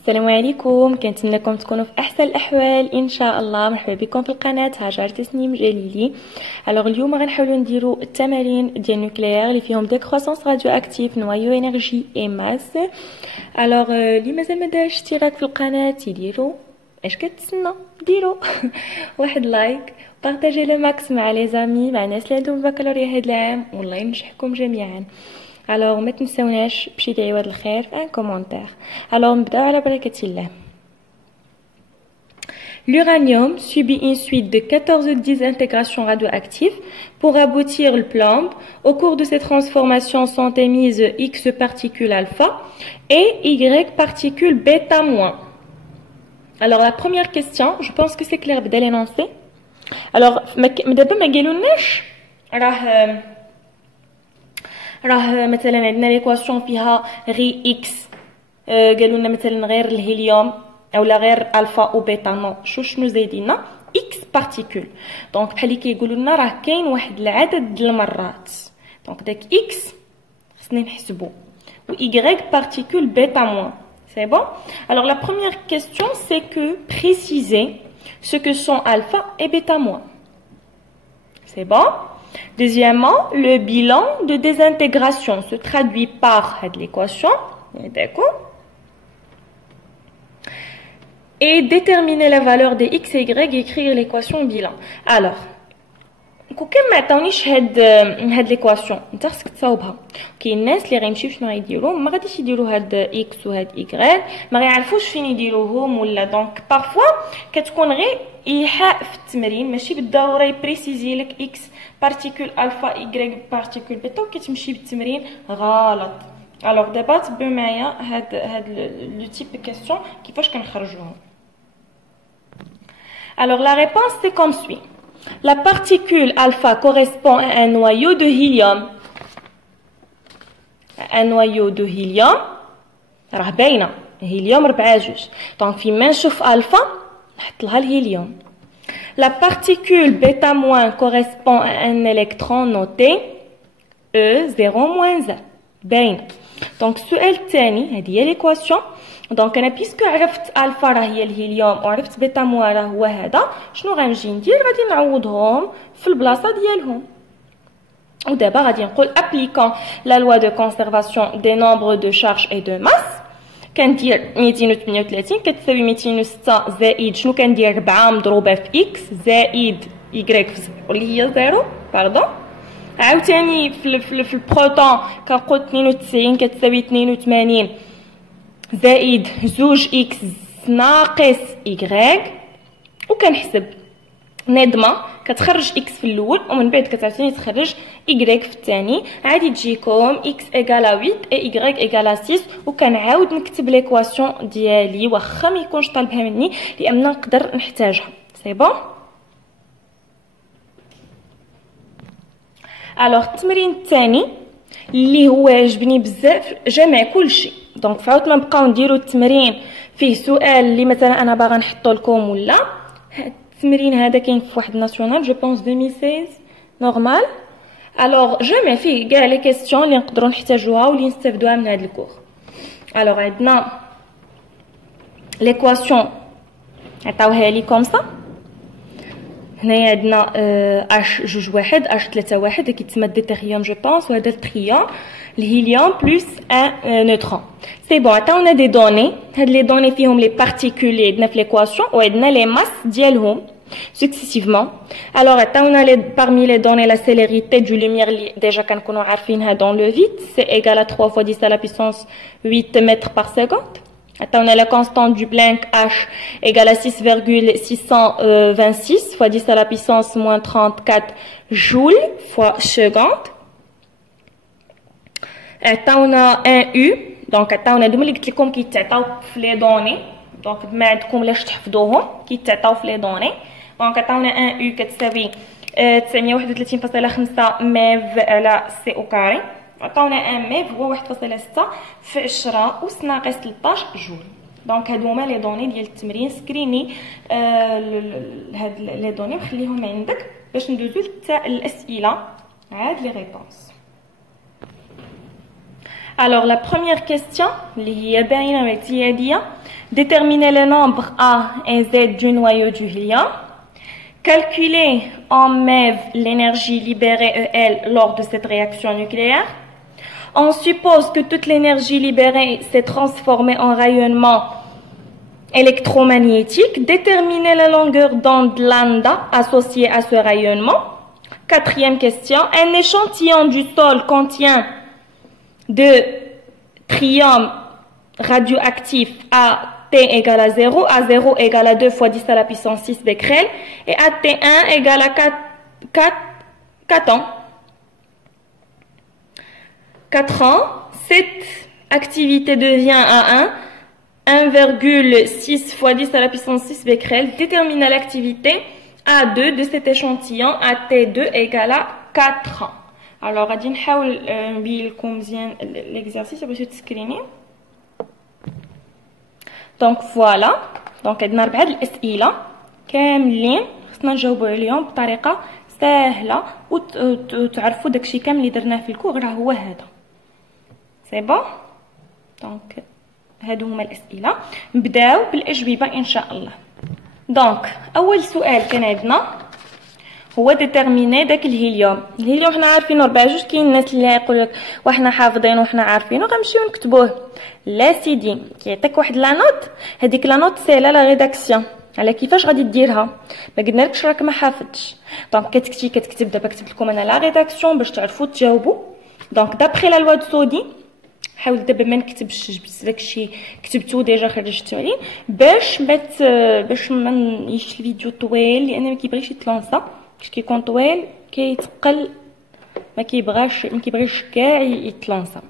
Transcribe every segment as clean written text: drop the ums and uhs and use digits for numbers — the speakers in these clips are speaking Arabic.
السلام عليكم، كنتمنىكم تكونوا في احسن الاحوال ان شاء الله. مرحبا بكم في القناه هاجر تسنيم جليلي. اليوم غنحاولوا نديروا التمارين ديال النوكليير اللي فيهم ديكروسونس راديو اكتيف، نوايو انرجي اي ماس. اللي مازال ما دارش اشتراك في القناه يديروا، اش كتسنى ديروا واحد لايك، بارطاجي لو ماكس مع لي زامي، مع الناس اللي عندهم البكالوريا هذا العام، والله ينجحكم جميعا. ما تنساوناش بشي دعوة الخير ان كومونتير. نبداو على بركة الله. L'uranium subit une suite de 14 désintégrations radioactives pour aboutir le plomb. Au cours de ces transformations sont émises X particules alpha et Y particules bêta moins. La première question, je pense que c'est clair بدا l'énoncé. دابا ما قالولناش راه مثلا عندنا ليكواسيون فيها غير اكس، قالوا لنا مثلا غير الهيليوم اولا غير الفا وبيتا. نو، شنو زايدينا؟ اكس بارتيكول. دونك بحال اللي كيقولوا لنا راه كاين واحد العدد د المرات، دونك داك اكس خصني نحسبو، و y بارتيكول بيتا موان. C'est bon? La première question, c'est que préciser ce que sont alpha et bêta moins. C'est bon? Deuxièmement, le bilan de désintégration se traduit par l'équation, d'accord? Et déterminer la valeur des x et y et écrire l'équation bilan. كون ما عطاونيش هاد ليكواسيون انت خصك تصاوبها. كاين الناس اللي غيمشيو شنو غيديروا، ما غاديش يديروا هاد اكس وهاد ايغريك، ما غيعرفوش فين يديروهم، ولا دونك بارفوا كتكون غير ايحاء في التمرين، ماشي بالضروره يبريسيزي لك اكس بارتيكول الفا ايغريك بارتيكول بيتا وكتمشي بالتمرين غلط. دابا تبعوا معايا هاد لو تيب دو كيسيون كيفاش كنخرجوهم. La réponse c'est comme suit. La particule alpha correspond à un noyau de hélium. Un noyau de hélium, راه باينه هيليوم 4 جوج، دونك فيما نشوف الفا نحط لها الهيليوم. La particule bêta moins correspond à un électron noté E0-1 باين. دونك السؤال الثاني هذه هي ليكواسيون. دونك انا بيسكو عرفت الفا راه هي الهيليوم وعرفت بيتا موا راه هو هذا، شنو غنجي ندير؟ غادي نعوضهم في البلاصه ديالهم. ودابا غادي نقول appliquant la loi de conservation des nombres de charge et de masse. كندير 238 كتساوي 206 زائد شنو كندير 4 مضروبه في اكس زائد y اللي هي 0 باردون. عاوتاني في البروتون كنقول 92 كتساوي 82 زائد زوج اكس ناقص y، وكنحسب نظمه كتخرج اكس في الاول ومن بعد كتعطيني تخرج y في الثاني. عادي تجيكم x égale 8 et y égale 6، وكنعاود نكتب ليكواسيون ديالي واخا ما يكونش طالبها مني لان نقدر نحتاجها. سي بون. التمرين الثاني اللي هو عجبني بزاف جمع كلشي. دونك فعاود ما نبقاو نديرو التمرين فيه سؤال اللي مثلا انا باغا نحطو لكم، ولا التمرين هذا كاين في واحد ناسيونال جو بونس 2016 نورمال. جمع فيه كاع لي كيسيون اللي نقدروا نحتاجوها واللي نستافدوها من هذا الكور. عندنا ليكواسيون عطاوها لي كوم سا. هنايا عندنا اش جوج واحد اش 3 واحد كيتسمى ديتيريوم جو بونس، وهذا التريون الهيليوم بلس ان نوترون. سي بون، عطاونا دي دوني، هاد لي دوني فيهم لي بارتيكول اللي عندنا في ليكواسيون وعندنا لي ماس ديالهم successivement. عطاونا parmi les données la célérité du lumière اللي ديجا كنكونوا عارفينها dans le vide, c'est égal à 3 fois 10 à la puissance 8 mètres par seconde. Attends, la constante du blank H égale à 6,626 fois 10 à la puissance moins 34 joules fois seconde. Attends, un U. Donc, attends, دوما اللي قلت لكم كيتعطاو في لي دوني، دونك ما عندكم لاش تحفظوهم كيتعطاو في لي دوني. دونك عطاونا ان يو كتساوي 931.5 ميف على سي او كاري. عطاونا ان ميف هو 1.6 في 10 أس ناقص 13 جول. دونك هادو هما لي دوني ديال التمرين. سكريني هاد لي دوني وخليهم عندك باش ندوزو للاسئله عاد لي ريبونس. Alors la première question اللي هي باينة اعتيادية. Déterminer le nombre A et Z du noyau du hélium. Calculer en MeV l'énergie libérée EL lors de cette réaction nucléaire. On suppose que toute l'énergie libérée s'est transformée en rayonnement électromagnétique. Déterminer la longueur d'onde lambda associée à ce rayonnement. Quatrième question. Un échantillon du sol contient de tritium radioactif à T égale à 0, à 0 égale à 2 fois 10 à la puissance 6 becquerel, et à T1 égale à 4 ans. 4 ans, cette activité devient à 1,6 fois 10 à la puissance 6 becquerel. Détermine l'activité A2 de cet échantillon à T2 égale à 4 ans. Alors, غادي نحاول نبين لكم مزيان l'exercice باش تسكريني. دونك فوالا، دونك عندنا 4 الاسئله كاملين خصنا نجاوبوا عليهم بطريقه سهله وتعرفوا داكشي كامل اللي درناه في الكور راه هو هذا. سي بون. دونك هادو هما الاسئله، نبداو بالاجوبه ان شاء الله. دونك اول سؤال كان عندنا هو ديتيرميني داك الهيليوم. الهيليوم حنا عارفينه 4 جوج. كاين الناس اللي يقول لك وحنا حافظينه وحنا عارفينه غنمشيو نكتبوه. لا سيدي، كيعطيك واحد لا نوت، هذيك لا نوت سي لا ريداكسيون على كيفاش غادي ديرها. ما قلنالكش راك ما حافظتش. دونك كتكتب دابا كتبت لكم انا لا ريداكسيون باش تعرفوا تجاوبوا. دونك دابخي لا لوا دو سودي، حاول دابا ما نكتبش جبت داكشي كتبتو ديجا خرجتو عليه باش ما نيش الفيديو طويل، لان ما كيبغيش يتلونسا. باش كيكون طويل كيتقل، ما كيبغيش كاع يتلونسا.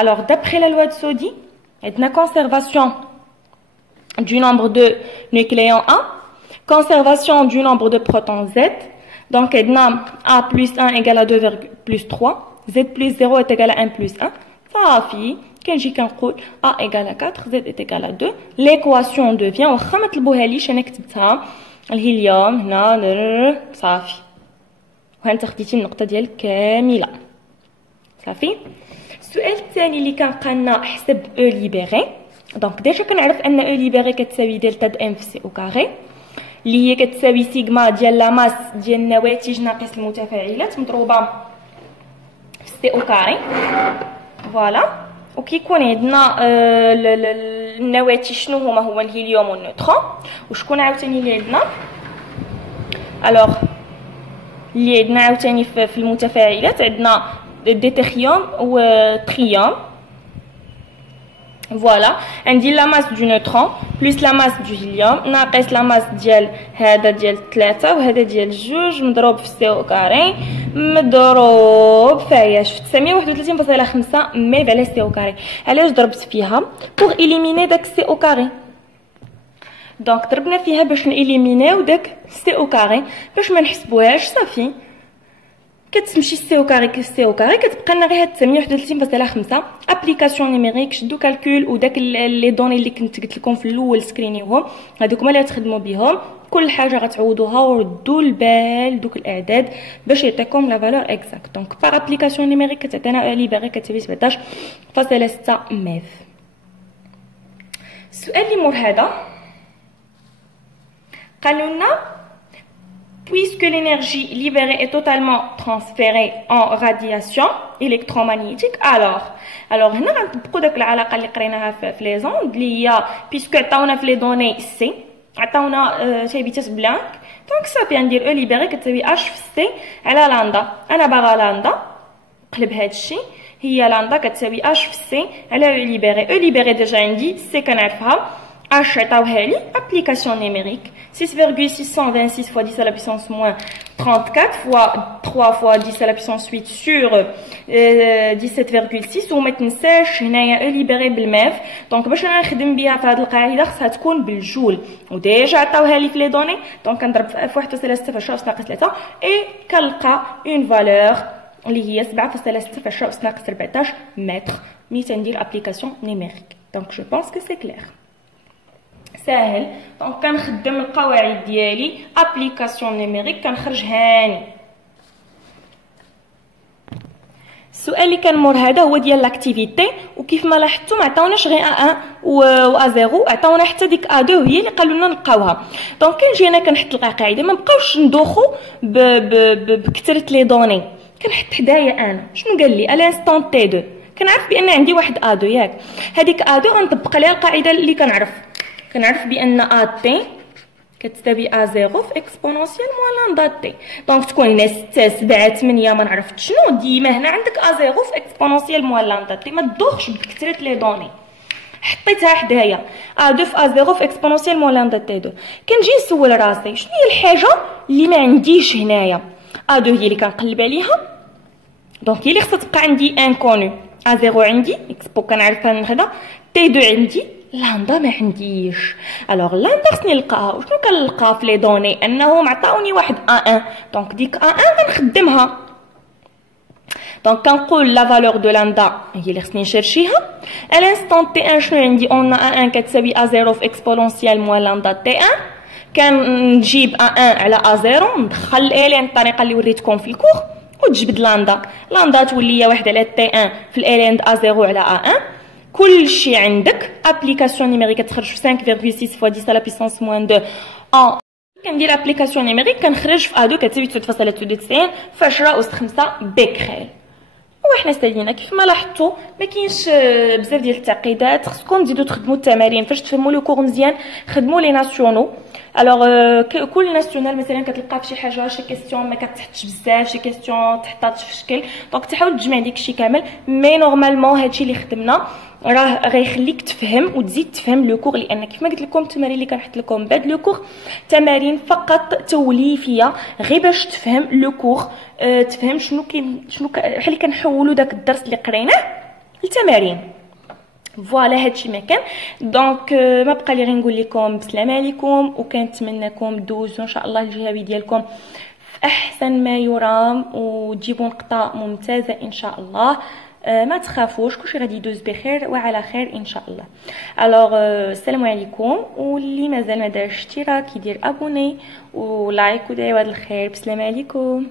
Alors d'après la loi de Soddy, عندنا conservation du nombre de nucléons A, conservation du nombre de protons Z. Donc عندنا A plus 1 égale à 2 plus 3, Z plus 0 est égal à 1 plus 1. صافي كنجي كنقول A égale à 4, Z est égal à 2. L'équation devient واخا ما طلبوهاليش انا كتبتها. الهيليوم هنا صافي، وهانت خديتي النقطه ديالك كامله. صافي. السؤال الثاني اللي كان قالنا حسب او ليبيري. دونك ديجا كنعرف ان او ليبيري كتساوي دلتا د ام في سي او كاري، اللي هي كتساوي سيغما ديال لا ماس ديال النواتج ناقص المتفاعلات مضروبه في سي او كاري. فوالا. وكيكون عندنا النواتج شنو هما؟ هو الهيليوم والنيوترون. وشكون عاوتاني اللي عندنا؟ الوغ اللي عندنا عاوتاني في المتفاعلات عندنا ديتيريوم و تريوم. فوالا. عندي لا ماس دو نيوترون بلس لا ماس دو هيليوم ناقص لا ماس ديال هذا ديال 3 وهذا ديال 2 مضروب في سي او كاري مضروب في عياش في 931.5 ميغ على سي او كاري. علاش ضربت فيها؟ بوغ إليميني داك سي او كاري. دونك ضربنا فيها باش نإليمينيو داك سي او كاري باش ما نحسبوهاش. صافي كتمشي سي او كاري سي او كاري كتبقى لنا غير هاد 931.5. ابليكاسيون نيميريك شدو كالكول وداك لي دوني اللي كنت قلت لكم في الاول سكرينيوهم هذوك هما اللي غتخدموا بهم. كل حاجه غتعوضوها وردوا البال دوك الاعداد باش يعطيكم لا فالور اكزاكت. دونك بار ابليكاسيون نيميريك كتعطينا ليبيري كتساوي 17.6 ميف. السؤال اللي مور هذا قالوا لنا puisque l'énergie libérée est totalement transférée en radiation électromagnétique, alors هنا غنطبقوا داك العلاقه اللي قريناها في لي زوند اللي هي puisque عطاونا في لي دوني سي عطاونا ثابته بلانك. دونك صافي ندير او ليبيري كتساوي اش في سي على لاندا. انا باغا لاندا قلب هادشي هي لاندا كتساوي اش في سي على او ليبيري. او ليبيري ديجا عندي سي كنعرفها. H عطاوها لي application numérique 6,626 fois 10 à la puissance moins 34 fois 3 fois 10 à la puissance 8 sur 17,6. وما تنساش هنايا او ليبيري بالماف. دونك باش انا نخدم بها في هذه القاعده خصها تكون بالجول وديجا عطاوها لي في لي دوني. دونك كنضرب في 1.6 في ناقص 3 اي كنلقى اون فالور اللي هي 7.6 في ناقص 14 متر ملي تندير ابليكاسيون نيميريك. دونك جو بونس كو سي كلير ساهل. دونك كنخدم القواعد ديالي ابليكاسيون نيميريك كنخرج هاني. السؤال اللي كان مور هذا هو ديال لاكتيفيتي، وكيف ما لاحظتوا ما عطاوناش غير ا1 و ا0، عطاونا حتى ديك ا2 هي اللي قالوا لنا نلقاوها. دونك كنجي انا كنحط القاعده، ما نبقاوش ندوخو بكثره لي دوني. كنحط حدايا انا شنو قال لي الانستون تي 2، كنعرف بان عندي واحد ا2 ياك، هذيك ا2 غنطبق عليها القاعده اللي كنعرف بان ا تي كتساوي ا0 في اكسبونونسيال موان لامدا تي. دونك تكون هنا 6 7 8 ما نعرفت شنو، ديما هنا عندك ا0 في اكسبونونسيال موان لامدا تي، ما تدوخش بكثره لي دوني. حطيتها حدايا ا2 في ا0 في اكسبونونسيال موان لامدا تي 2. كنجي نسول راسي شنو هي الحاجه اللي ما عنديش هنايا. ا2 هي اللي كنقلب عليها، دونك هي اللي خصها تبقى عندي انكونو. ا0 عندي اكسبو كنعرفها ناخدها، تي 2 عندي، لامدا ما عنديش. الوغ لامدا خصني نلقاها، وشنو كنلقى في لي دوني؟ انهم عطاوني واحد ا1، دونك ديك ا1 غنخدمها. دونك كنقول لا فالور دو لامدا هي اللي خصني نشرشيها. الانستون تي 1 شنو عندي؟ اون ا1 كتساوي ا0 في اكسبونونسيال موان لامدا تي 1. كنجيب ا1 على ا0، ندخل الالين الطريقه اللي وريتكم في الكور وتجبد لامدا تولي هي 1 على تي 1 في الالين ا0 على ا1. كلشي عندك ابليكاسيون نيميريك كتخرج في 5.6 فوا 10 على بيسونس موان 2 ان. كندير ابليكاسيون نيميريك كنخرج في ا2 كتساوي 9.99 في 10 أس 5 بكريل. وحنا سالينا كيف ما لاحظتوا ما كاينش بزاف ديال التعقيدات، خصكم تزيدوا تخدموا التمارين فاش تفهموا لو كور مزيان. خدموا لي ناسيونو. الوغ كل ناسيونال مثلا كتلقى في شي حاجه شي كيسيون ما كتحطش بزاف، شي كيسيون تحطات في شكل، دونك تحاول تجمع داكشي كامل. مي نورمالمون هادشي اللي خدمنا راه غيخليك تفهم وتزيد تفهم لو كور، لان كيف ما قلت لكم التمارين اللي كنحط لكم بعد لو كور تمارين فقط توليفيه غير باش تفهم لو كور، تفهم شنو كاين بحال كنحولوا داك الدرس اللي قريناه لتمارين. فوالا هادشي ما كان. دونك ما بقى لي غير نقول لكم بسلام عليكم، وكنتمنىكم دوزوا ان شاء الله الجهوي ديالكم في احسن ما يرام وتجيبوا نقطه ممتازه ان شاء الله. ما تخافوش كلشي غادي يدوز بخير وعلى خير ان شاء الله. الوغ السلام عليكم، واللي مازال ما دارش اشتراك يدير ابوني ولايك ودعوه الخير. بسلام عليكم.